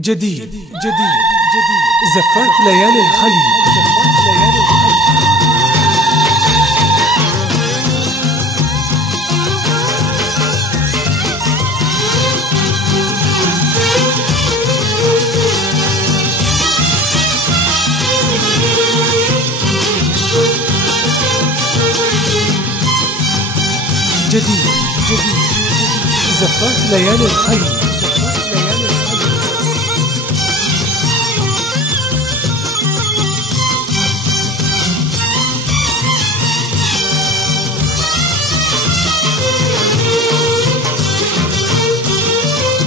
جديد زفات ليالي الخليل. جديد زفات ليالي الخليل.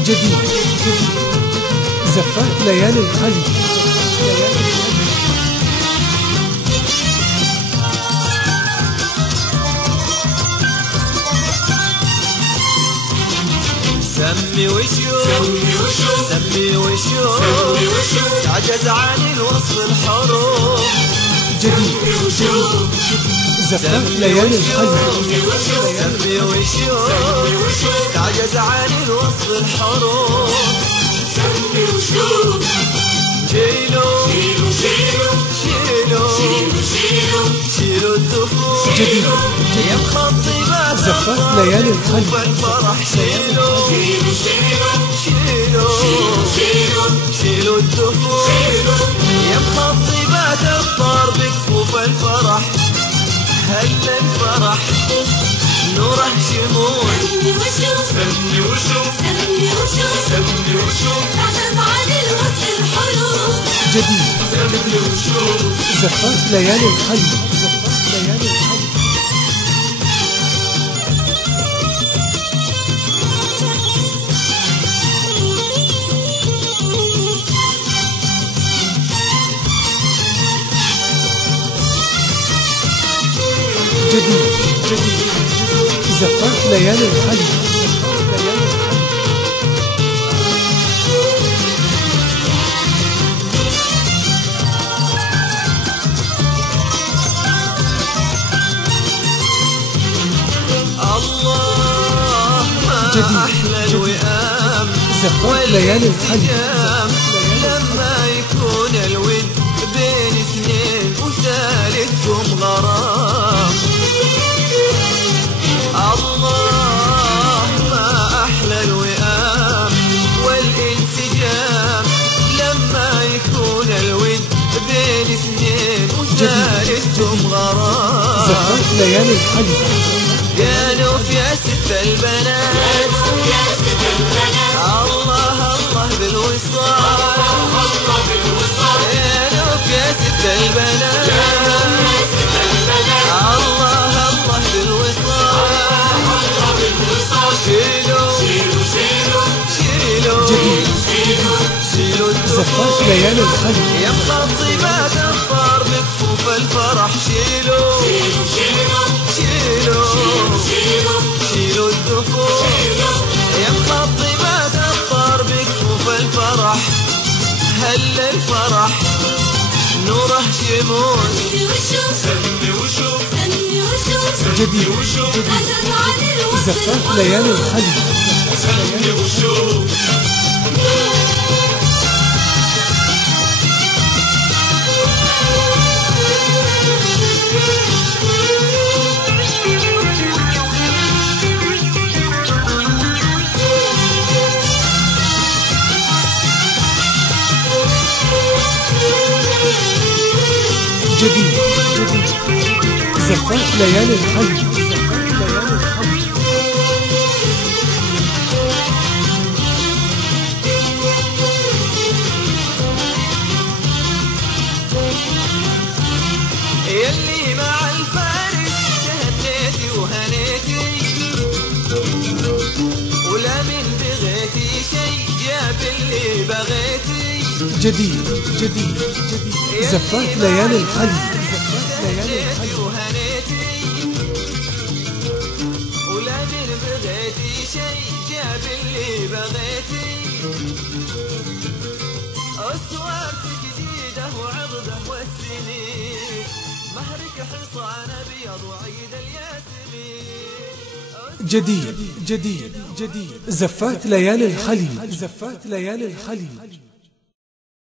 جديد زفات ليالي الخليل. سمي وشوف تعجز عن الوصف الحروف. جديد زفات ليالي الخليل. سمي وشوف تعجز عن الوصف الحروف. سمي وشوف شيلوا الدفوف. جديد يا مخطبات زفات ليالي الخليل. الفرح شيلوا الدفوف. يا مخطبات الطار بكفوف الفرح. هلا الفرح نوره شموس. سمي وشوف تعجز عن الوصف الحروف. جديد زفات ليالي الخليل. جديد زفات ليالي الخليل. الله ما أحلى الوئام زفات ليالي الخليل. لما يكون الود بين اثنين وثالثهم غرام. الله ما أحلى الوئام والانسجام. لما يكون الود بين اثنين وثالثهم غرام. زفات ليالي الخليل. يا نوف يا ست البنات الله بالوصال. يا نوف يا ست البنات الله بالوصال. شيلوا زفات ليالي الخليل. يا مخطبات الطار بكفوف الفرح. شيلوا الدفوف. يا مخطبات الطار بكفوف الفرح. هلا الفرح نوره شموس. سمي وشوف جديد تعجز عن الوصف زفات ليالي الخليل. سمي وشوف جديد زفات ليالي الخليل. يلي مع الفارس تهنيتي وهنيتي. ولا من بغيتي شي جاب اللي بغيتي. جديد زفات ليالي الخليل. تهنيتي وهنيتي. ولا من بغيتي شي جاب اللي بغيتي. أسوارتك جديدة وعرضه والسنين. مهرك حصان أبيض وعيد الياسمين. جديد زفات ليالي الخليل.